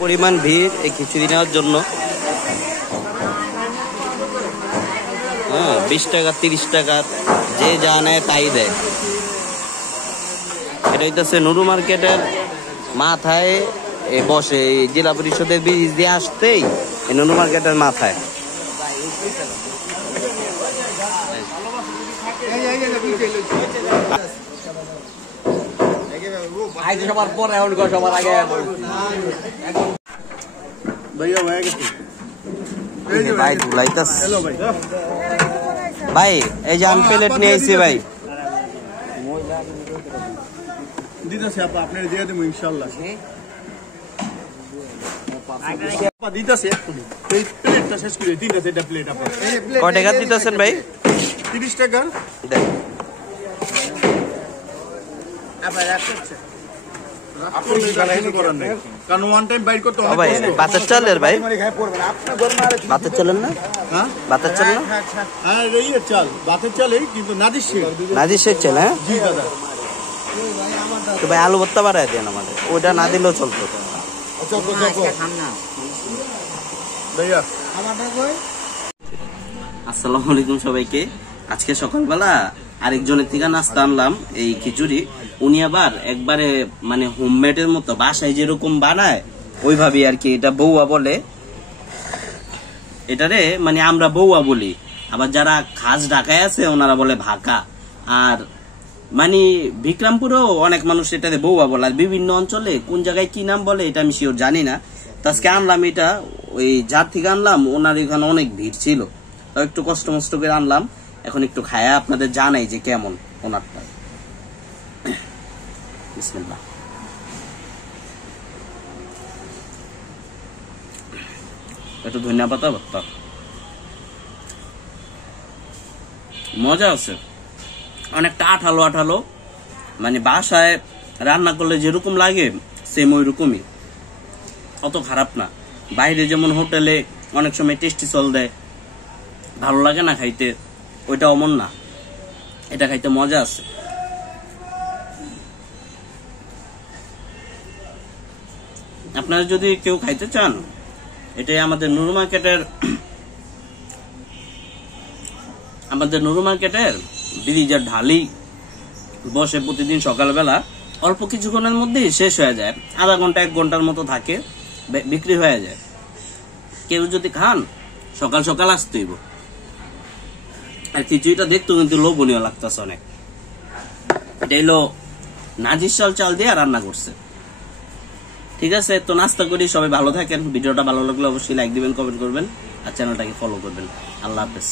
পরিমাণ ভিড় এই খিচুড়ি নেওয়ার জন্য। 20 টাকা 30 টাকা যে যা নেয় তাই দেয়। এটা হইতেছে নুরু মার্কেটের মাথায় বসে, জেলা পরিষদের ব্রিজ দিয়ে আসতেই এই নুরু মার্কেটের মাথায়। ভাই এই যে আমি প্লেট নিয়ে এসেছি ভাই, দিতেছে আপা আপনার দিয়ে দেবো ইনশাআল্লাহ। দিতেছে এই প্লেটটা শেষ করে তিনটা সেটা প্লেট আপা। কয় টাকা দিতেছেন ভাই? 30 টাকা। দেন কারণ ওয়ান টাইম বাইর করতে অনেক ভাই। কষ্ট। বাতের চালের ভাই, বাতের চালের না? হ্যাঁ বাতের চাল না? হ্যাঁ এই চাল বাতের চালই কিন্তু নাদিশের নাজিসের চাল। হ্যাঁ জি দাদা। তো ভাই আলু ভর্তা বাড়ায় দেন আমাদের, ওটা না দিলেও চলতো। ভাইয়া আসসালামু আলাইকুম সবাইকে। আজকে সকালবেলা আরেকজনের থেকে নাস্তা আনলাম এই খিচুড়ি। উনি আবার একবারে মানে হোমমেডের মতো বাসায় যেরকম বানায় ওইভাবে আর কি। এটা বৌয়া বলে, এটারে মানে আমরা বৌয়া বলি। আবার যারা খাস ঢাকায় আছে ওনারা বলে ভাকা। আর মানে বিক্রমপুরেও অনেক মানুষ এটাতে বৌয়া বলে। আর বিভিন্ন অঞ্চলে কোন জায়গায় কি নাম বলে এটা আমি শিওর জানি না। তো আজকে আনলাম এটা, ওই যার থেকে আনলাম ওনার এখানে অনেক ভিড় ছিল, তাও একটু কষ্ট মষ্ট করে আনলাম। এখন একটু খায়া আপনাদের জানাই যে কেমন ওনারটা। বিসমিল্লাহ। একটু ধনিয়া পাতা ভর্তা, মজা আছে। অনেকটা আঠালো আঠালো, মানে বাসায় রান্না করলে যেরকম লাগে সেম ওই রকমই, অত খারাপ না। বাইরে যেমন হোটেলে অনেক সময় টেস্টি চল দেয়, ভালো লাগে না খাইতে, ওইটা অমন না। এটা খাইতে মজা আছে। আপনারা যদি কেউ খাইতে চান, এটাই আমাদের নুরু মার্কেটের ব্রিজের ঢালি বসে প্রতিদিন সকালবেলা। অল্প কিছুক্ষণের মধ্যেই শেষ হয়ে যায়, আধা ঘন্টা 1 ঘন্টার মতো থাকে, বিক্রি হয়ে যায়। কেউ যদি খান সকাল সকাল আসতে হইব। আর খিচুড়িটা দেখতো কিন্তু লোভনীয় লাগতেছে অনেক। এটা হলো নাজির চাল দিয়ে রান্না করছে। ঠিক আছে, তো নাস্তা করি, সবাই ভালো থাকেন। ভিডিওটা ভালো লাগলে অবশ্যই লাইক দিবেন, কমেন্ট করবেন আর চ্যানেলটাকে ফলো করবেন। আল্লাহ হাফেজ।